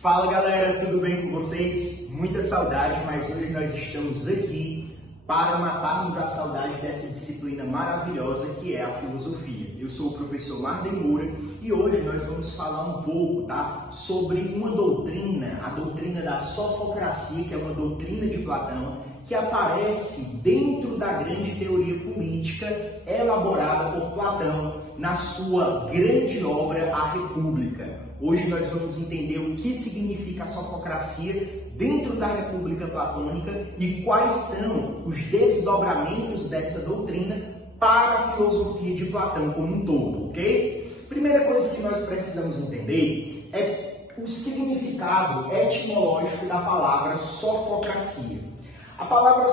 Fala galera, tudo bem com vocês? Muita saudade, mas hoje nós estamos aqui para matarmos a saudade dessa disciplina maravilhosa que é a filosofia. Eu sou o professor Marden Moura e hoje nós vamos falar um pouco, sobre uma doutrina, a doutrina da sofocracia, que é uma doutrina de Platão, que aparece dentro da grande teoria política elaborada por Platão na sua grande obra A República. Hoje nós vamos entender o que significa a sofocracia dentro da República Platônica e quais são os desdobramentos dessa doutrina para a filosofia de Platão como um todo, ok? Primeira coisa que nós precisamos entender é o significado etimológico da palavra sofocracia. A palavra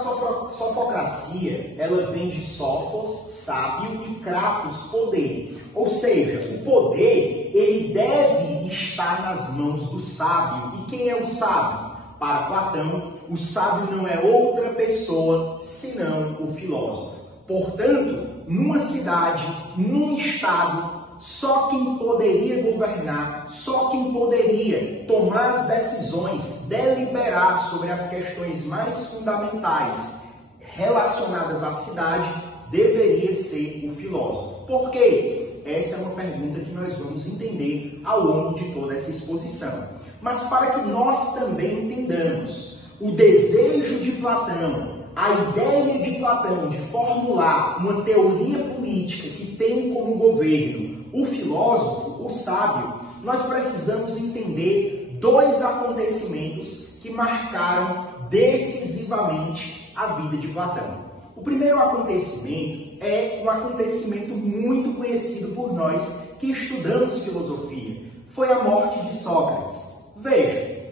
sofocracia, ela vem de sofos, sábio, e kratos, poder. Ou seja, o poder, ele deve estar nas mãos do sábio. E quem é o sábio? Para Platão, o sábio não é outra pessoa, senão o filósofo. Portanto, numa cidade, num estado, só quem poderia governar, só quem poderia tomar as decisões, deliberar sobre as questões mais fundamentais relacionadas à cidade, deveria ser o filósofo. Por quê? Essa é uma pergunta que nós vamos entender ao longo de toda essa exposição. Mas para que nós também entendamos o desejo de Platão, a ideia de Platão de formular uma teoria política que tem como governo o filósofo, o sábio, nós precisamos entender dois acontecimentos que marcaram decisivamente a vida de Platão. O primeiro acontecimento é um acontecimento muito conhecido por nós que estudamos filosofia. Foi a morte de Sócrates. Veja,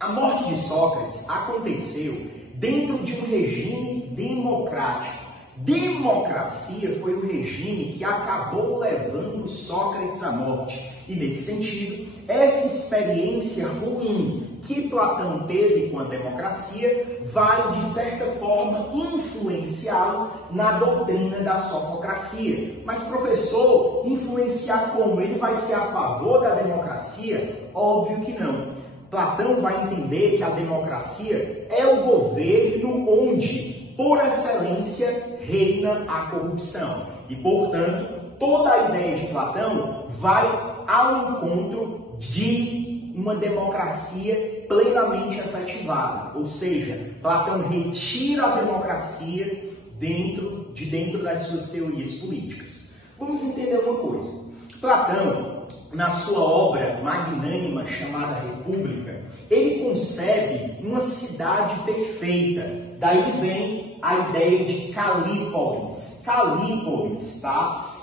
a morte de Sócrates aconteceu dentro de um regime democrático. Democracia foi o regime que acabou levando Sócrates à morte. E nesse sentido, essa experiência ruim que Platão teve com a democracia vai, de certa forma, influenciá-lo na doutrina da sofocracia. Mas, professor, influenciar como? Ele vai ser a favor da democracia? Óbvio que não. Platão vai entender que a democracia é o governo onde, por excelência, reina a corrupção. E, portanto, toda a ideia de Platão vai ao encontro de uma democracia plenamente efetivada. Ou seja, Platão retira a democracia dentro das suas teorias políticas. Vamos entender uma coisa. Platão, na sua obra magnânima chamada República, ele concebe uma cidade perfeita. Daí vem a ideia de Calípolis. Calípolis,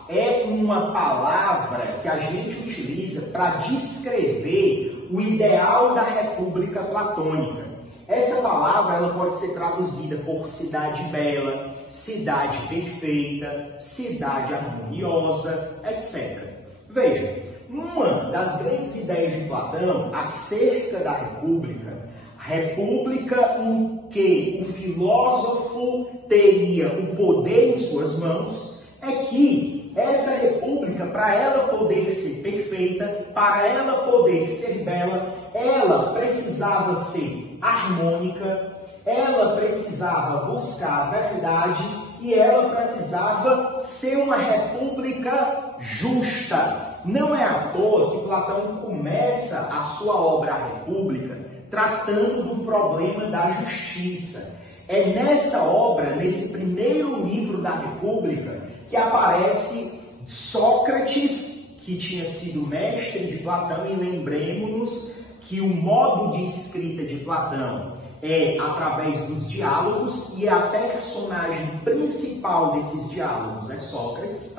é uma palavra que a gente utiliza para descrever o ideal da República Platônica. Essa palavra ela pode ser traduzida por cidade bela, cidade perfeita, cidade harmoniosa, etc. Veja, uma das grandes ideias de Platão acerca da República em que o filósofo teria o poder em suas mãos, é que essa república, para ela poder ser perfeita, para ela poder ser bela, ela precisava ser harmônica, ela precisava buscar a verdade e ela precisava ser uma república justa. Não é à toa que Platão começa a sua obra A República tratando do problema da justiça. É nessa obra, nesse primeiro livro da República, que aparece Sócrates, que tinha sido mestre de Platão, e lembremos-nos que o modo de escrita de Platão é através dos diálogos, e a personagem principal desses diálogos é Sócrates,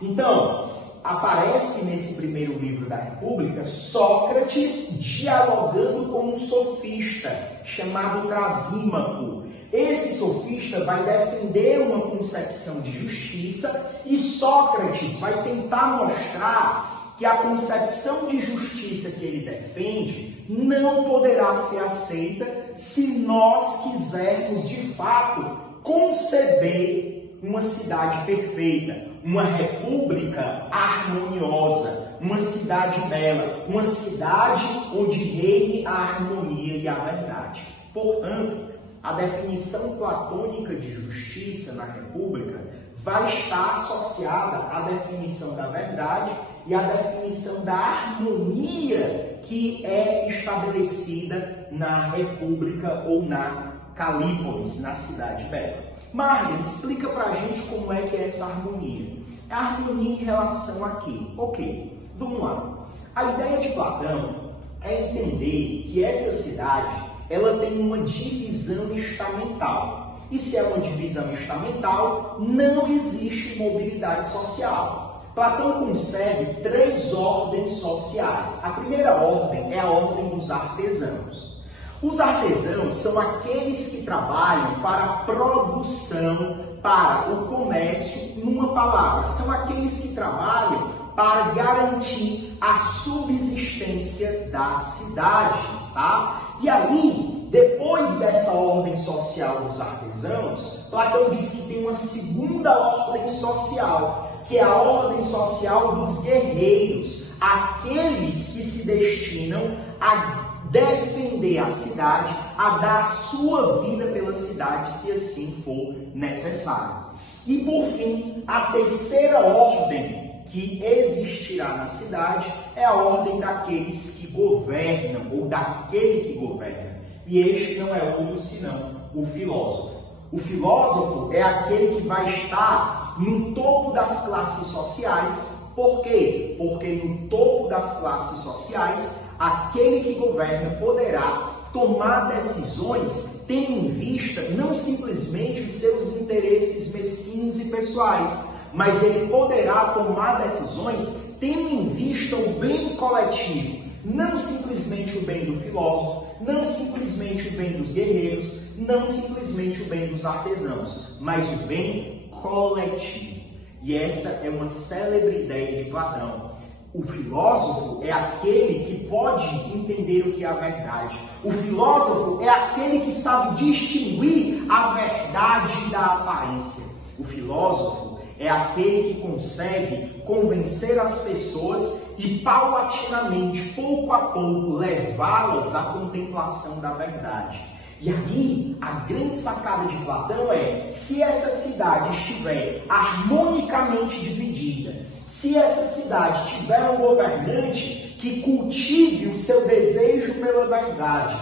Então, aparece nesse primeiro livro da República Sócrates dialogando com um sofista chamado Trasímaco. Esse sofista vai defender uma concepção de justiça e Sócrates vai tentar mostrar que a concepção de justiça que ele defende não poderá ser aceita se nós quisermos de fato conceber uma cidade perfeita, uma república harmoniosa, uma cidade cidade bela, uma cidade onde reine a harmonia e a verdade. Portanto, a definição platônica de justiça na República vai estar associada à definição da verdade e à definição da harmonia que é estabelecida na República ou na Calípolis, na Cidade Bela. Marden, explica pra gente como é que é essa harmonia. É a harmonia em relação a quê? Ok, vamos lá. A ideia de Platão é entender que essa cidade ela tem uma divisão estamental. E se é uma divisão estamental, não existe mobilidade social. Platão concebe 3 ordens sociais. A primeira ordem é a ordem dos artesãos. Os artesãos são aqueles que trabalham para a produção, para o comércio, numa palavra. São aqueles que trabalham para garantir a subsistência da cidade, tá? E aí, depois dessa ordem social dos artesãos, Platão diz que tem uma segunda ordem social, que é a ordem social dos guerreiros, aqueles que se destinam a defender a cidade, a dar a sua vida pela cidade, se assim for necessário. E por fim, a terceira ordem que existirá na cidade é a ordem daqueles que governam, ou daquele que governa. E este não é outro senão o filósofo. O filósofo é aquele que vai estar no topo das classes sociais. Por quê? Porque no topo das classes sociais, aquele que governa poderá tomar decisões tendo em vista não simplesmente os seus interesses mesquinhos e pessoais, mas ele poderá tomar decisões tendo em vista o bem coletivo, não simplesmente o bem do filósofo, não simplesmente o bem dos guerreiros, não simplesmente o bem dos artesãos, mas o bem coletivo. E essa é uma célebre ideia de Platão. O filósofo é aquele que pode entender o que é a verdade. O filósofo é aquele que sabe distinguir a verdade da aparência. O filósofo é aquele que consegue convencer as pessoas e paulatinamente, pouco a pouco, levá-las à contemplação da verdade. E aí, a grande sacada de Platão é, se essa cidade estiver harmonicamente dividida, se essa cidade tiver um governante que cultive o seu desejo pela verdade,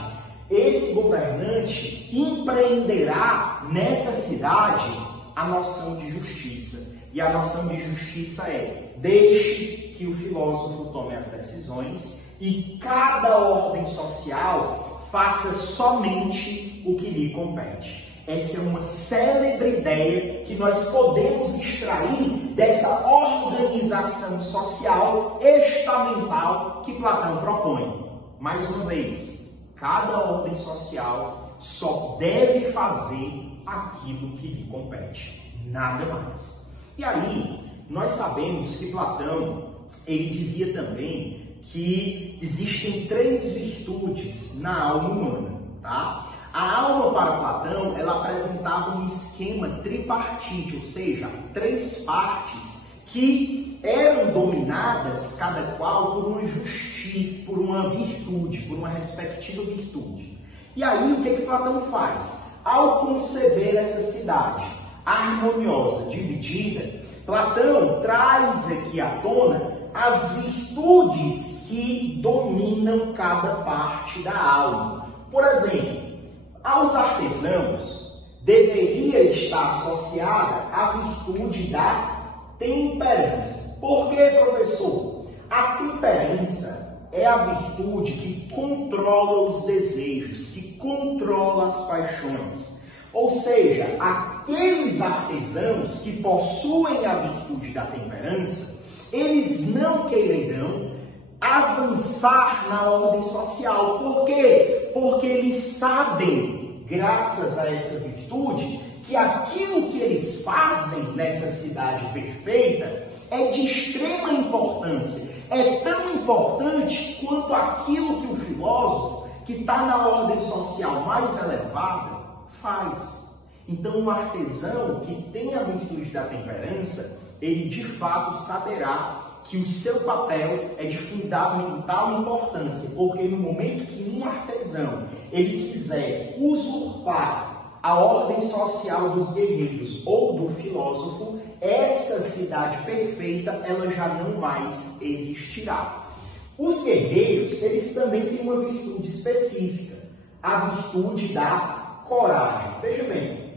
esse governante empreenderá nessa cidade a noção de justiça. E a noção de justiça é, deixe que o filósofo tome as decisões e cada ordem social faça somente o que lhe compete. Essa é uma célebre ideia que nós podemos extrair dessa organização social estamental que Platão propõe. Mais uma vez, cada ordem social só deve fazer aquilo que lhe compete, nada mais. E aí, nós sabemos que Platão, ele dizia também que existem 3 virtudes na alma humana, tá? A alma, para Platão, ela apresentava um esquema tripartite, ou seja, 3 partes que eram dominadas, cada qual, por uma justiça, por uma virtude, por uma respectiva virtude. E aí, o que Platão faz? Ao conceber essa cidade harmoniosa, dividida, Platão traz aqui à tona as virtudes que dominam cada parte da alma. Por exemplo, aos artesãos deveria estar associada a virtude da temperança. Por quê, professor? A temperança é a virtude que controla os desejos, que controla as paixões. Ou seja, aqueles artesãos que possuem a virtude da temperança, eles não quererão avançar na ordem social. Por quê? Porque eles sabem, graças a essa virtude, que aquilo que eles fazem nessa cidade perfeita é de extrema importância. É tão importante quanto aquilo que o filósofo, que está na ordem social mais elevada, faz. Então, o artesão que tem a virtude da temperança, ele de fato saberá que o seu papel é de fundamental importância, porque no momento que um artesão ele quiser usurpar a ordem social dos guerreiros ou do filósofo, essa cidade perfeita ela já não mais existirá. Os guerreiros, eles também têm uma virtude específica, a virtude da coragem. Veja bem,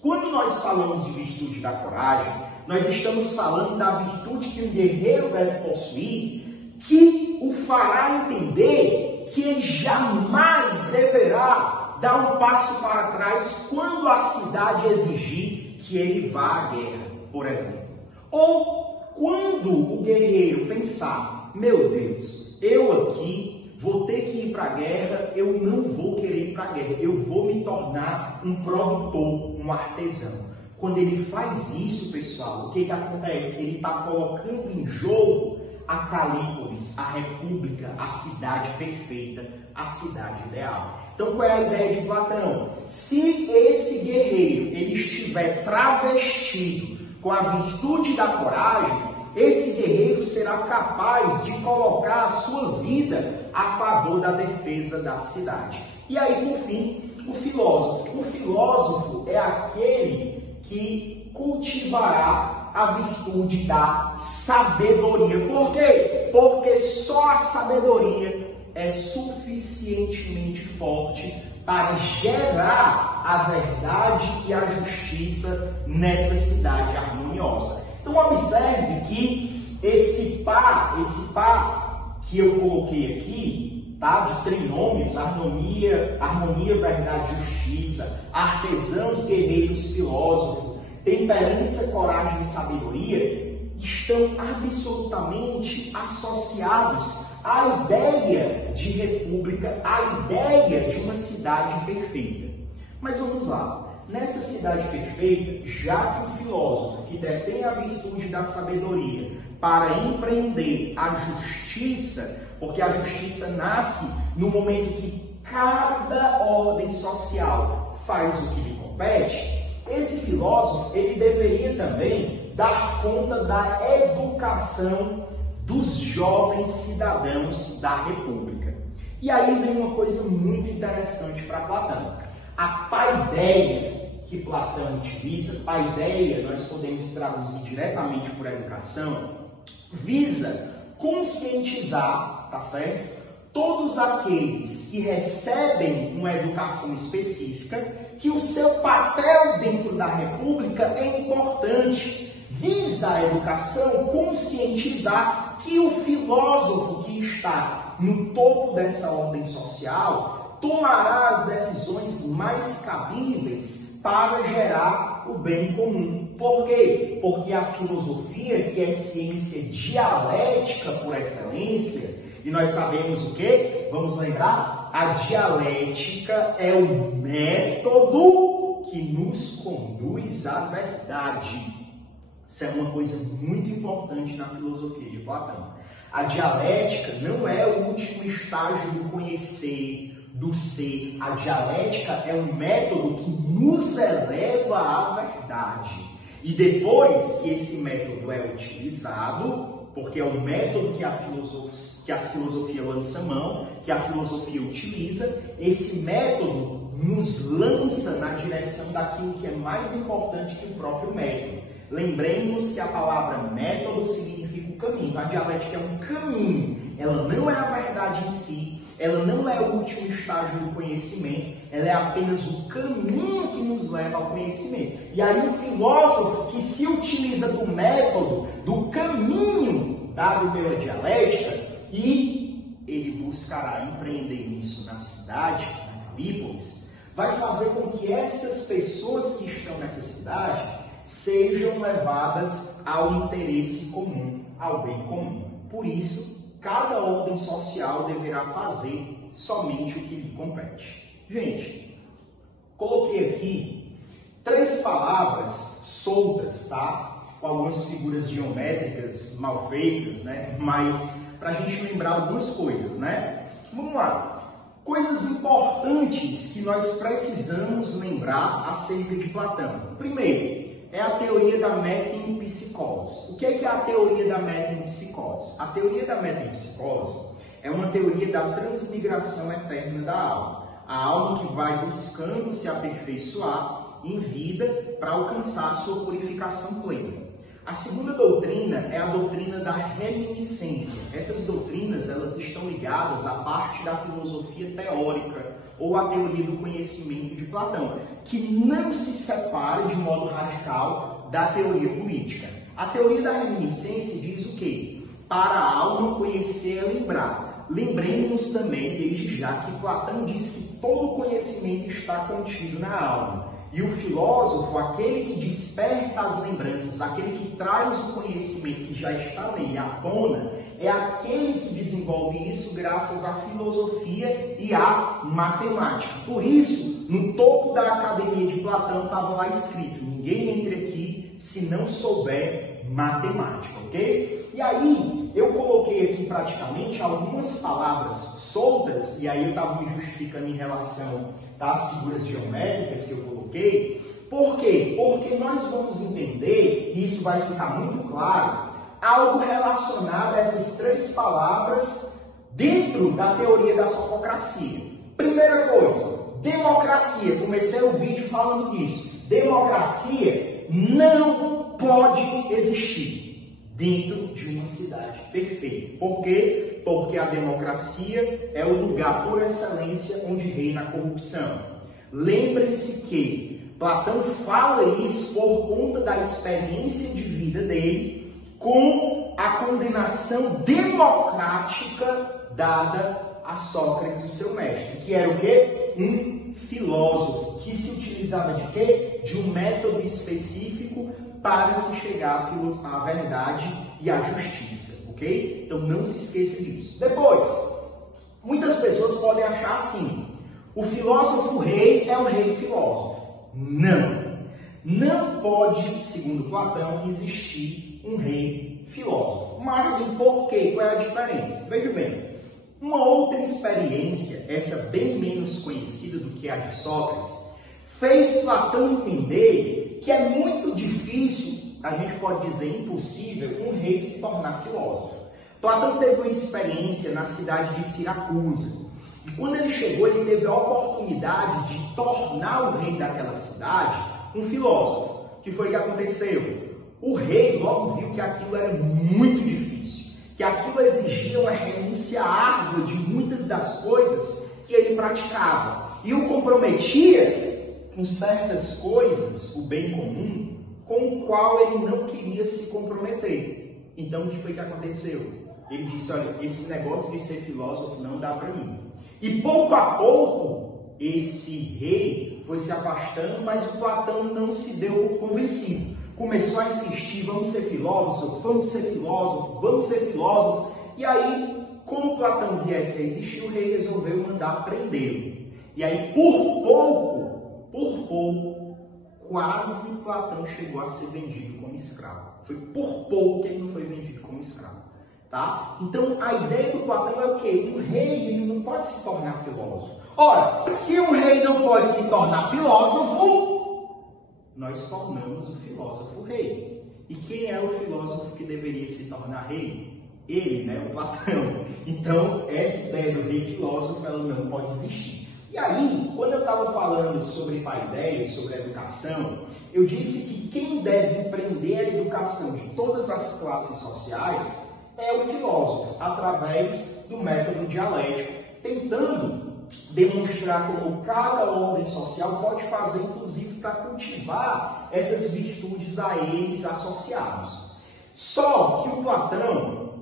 quando nós falamos de virtude da coragem, nós estamos falando da virtude que um guerreiro deve possuir, que o fará entender que ele jamais deverá dar um passo para trás quando a cidade exigir que ele vá à guerra, por exemplo. Ou quando o guerreiro pensar, meu Deus, eu aqui vou ter que ir para a guerra, eu não vou querer ir para a guerra, eu vou me tornar um produtor, um artesão. Quando ele faz isso, pessoal, o que acontece? Ele está colocando em jogo a Calípolis, a república, a cidade perfeita, a cidade ideal. Então, qual é a ideia de Platão? Se esse guerreiro ele estiver travestido com a virtude da coragem, esse guerreiro será capaz de colocar a sua vida a favor da defesa da cidade. E aí, por fim, o filósofo. O filósofo é aquele que cultivará a virtude da sabedoria. Por quê? Porque só a sabedoria é suficientemente forte para gerar a verdade e a justiça nessa cidade harmoniosa. Então observe que esse par que eu coloquei aqui, tá? De trinômios, harmonia, verdade, justiça, artesãos, guerreiros, filósofo, temperança, coragem e sabedoria, estão absolutamente associados à ideia de república, à ideia de uma cidade perfeita. Mas vamos lá. Nessa cidade perfeita, já que o filósofo que detém a virtude da sabedoria para empreender a justiça, porque a justiça nasce no momento que cada ordem social faz o que lhe compete, esse filósofo ele deveria também dar conta da educação dos jovens cidadãos da República. E aí vem uma coisa muito interessante para Platão. A paideia que Platão utiliza, paideia nós podemos traduzir diretamente por educação, visa conscientizar, tá certo? Todos aqueles que recebem uma educação específica, que o seu papel dentro da República é importante. Visa a educação conscientizar que o filósofo que está no topo dessa ordem social tomará as decisões mais cabíveis para gerar o bem comum. Por quê? Porque a filosofia, que é ciência dialética por excelência, e nós sabemos o quê? Vamos lembrar? A dialética é o método que nos conduz à verdade. Isso é uma coisa muito importante na filosofia de Platão. A dialética não é o último estágio do conhecer, do ser. A dialética é um método que nos eleva à verdade. E depois que esse método é utilizado, porque é o método que a filosofia lança mão, que a filosofia utiliza, esse método nos lança na direção daquilo que é mais importante que o próprio método. Lembremos que a palavra método significa o caminho. A dialética é um caminho. Ela não é a verdade em si, ela não é o último estágio do conhecimento, ela é apenas o caminho que nos leva ao conhecimento. E aí o filósofo que se utiliza do método, do caminho dado pela dialética, e ele buscará empreender isso na cidade, na Calípolis, vai fazer com que essas pessoas que estão nessa cidade sejam levadas ao interesse comum, ao bem comum. Por isso, cada ordem social deverá fazer somente o que lhe compete. Gente, coloquei aqui 3 palavras soltas, tá? Com algumas figuras geométricas mal feitas, né? Mas para a gente lembrar algumas coisas, né? Vamos lá. Coisas importantes que nós precisamos lembrar acerca de Platão. Primeiro, é a teoria da metempsicose. O que é a teoria da metempsicose? A teoria da metempsicose é uma teoria da transmigração eterna da alma. A alma que vai buscando se aperfeiçoar em vida para alcançar a sua purificação plena. A segunda doutrina é a doutrina da reminiscência. Essas doutrinas elas estão ligadas à parte da filosofia teórica ou à teoria do conhecimento de Platão, que não se separa de modo radical da teoria política. A teoria da reminiscência diz o quê? Para a alma conhecer é lembrar. Lembremos também, desde já, que Platão diz que todo conhecimento está contido na alma. E o filósofo, aquele que desperta as lembranças, aquele que traz o conhecimento que já está nele à tona, é aquele que desenvolve isso graças à filosofia e à matemática. Por isso, no topo da academia de Platão estava lá escrito: ninguém entre aqui se não souber matemática, ok? E aí, eu coloquei aqui praticamente algumas palavras soltas, e aí eu estava me justificando em relação às figuras geométricas que eu coloquei. Por quê? Porque nós vamos entender, e isso vai ficar muito claro, algo relacionado a essas três palavras dentro da teoria da sofocracia. Primeira coisa, democracia. Comecei o vídeo falando disso. Democracia não pode existir dentro de uma cidade perfeita. Por quê? Porque a democracia é o lugar por excelência onde reina a corrupção. Lembrem-se que Platão fala isso por conta da experiência de vida dele com a condenação democrática dada a Sócrates, o seu mestre, que era o quê? Um filósofo, que se utilizava de quê? De um método específico para se chegar à verdade e à justiça, ok? Então não se esqueça disso. Depois, muitas pessoas podem achar assim: o filósofo rei é um rei filósofo. Não! Não pode, segundo Platão, existir um rei filósofo. Mas por quê? Qual é a diferença? Veja bem, uma outra experiência, essa bem menos conhecida do que a de Sócrates, fez Platão entender que é muito difícil, a gente pode dizer impossível, um rei se tornar filósofo. Platão teve uma experiência na cidade de Siracusa. E quando ele chegou, ele teve a oportunidade de tornar o rei daquela cidade um filósofo. O que foi que aconteceu? O rei logo viu que aquilo era muito difícil, que aquilo exigia uma renúncia árdua de muitas das coisas que ele praticava. E o comprometia com certas coisas, o bem comum, com o qual ele não queria se comprometer. Então, o que foi que aconteceu? Ele disse: olha, esse negócio de ser filósofo não dá para mim. E pouco a pouco, esse rei foi se afastando, mas o Platão não se deu convencido. Começou a insistir: vamos ser filósofos, vamos ser filósofos, vamos ser filósofos. E aí, como Platão viesse a existir, o rei resolveu mandar prendê-lo. E aí, por pouco, quase Platão chegou a ser vendido como escravo. Foi por pouco que ele não foi vendido como escravo. Tá? Então, a ideia do Platão é o quê? O rei ele não pode se tornar filósofo. Ora, se um rei não pode se tornar filósofo, nós tornamos o filósofo rei. E quem é o filósofo que deveria se tornar rei? Ele, né? O Platão. Então, essa ideia do rei filósofo ela não pode existir. E aí, quando eu estava falando sobre paideia, sobre a educação, eu disse que quem deve empreender a educação de todas as classes sociais é o filósofo, através do método dialético, tentando demonstrar como cada ordem social pode fazer, inclusive, para cultivar essas virtudes a eles associados. Só que o Platão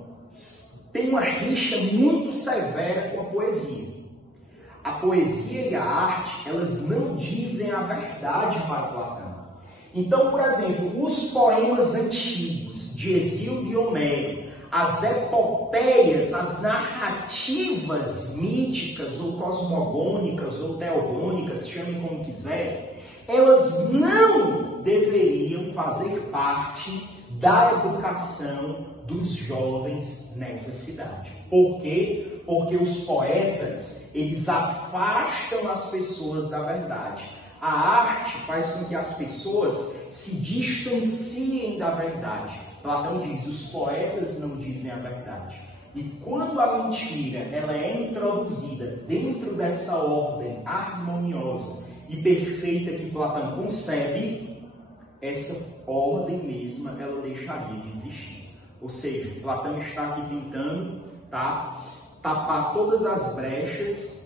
tem uma rixa muito severa com a poesia. A poesia e a arte, elas não dizem a verdade para Platão. Então, por exemplo, os poemas antigos de Hesíodo e Homero, as epopeias, as narrativas míticas ou cosmogônicas ou teogônicas, chamem como quiser, elas não deveriam fazer parte da educação dos jovens nessa cidade. Por quê? Porque os poetas, eles afastam as pessoas da verdade. A arte faz com que as pessoas se distanciem da verdade. Platão diz, os poetas não dizem a verdade. E quando a mentira ela é introduzida dentro dessa ordem harmoniosa e perfeita que Platão concebe, essa ordem mesma ela deixaria de existir. Ou seja, Platão está aqui tentando tapar todas as brechas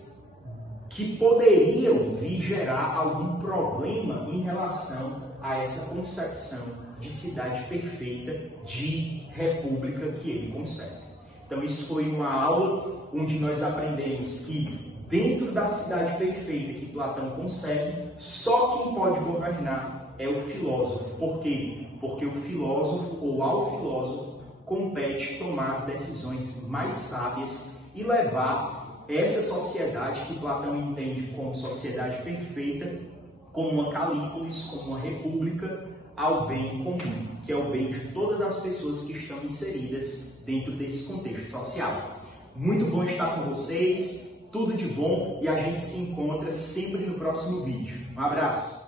que poderiam vir gerar algum problema em relação a essa concepção de cidade perfeita, de república que ele concebe. Então isso foi uma aula onde nós aprendemos que dentro da cidade perfeita que Platão concebe, só quem pode governar é o filósofo. Por quê? Porque o filósofo ou ao filósofo compete tomar as decisões mais sábias e levar essa sociedade que Platão entende como sociedade perfeita, como uma Calípolis, como uma república, ao bem comum, que é o bem de todas as pessoas que estão inseridas dentro desse contexto social. Muito bom estar com vocês, tudo de bom e a gente se encontra sempre no próximo vídeo. Um abraço!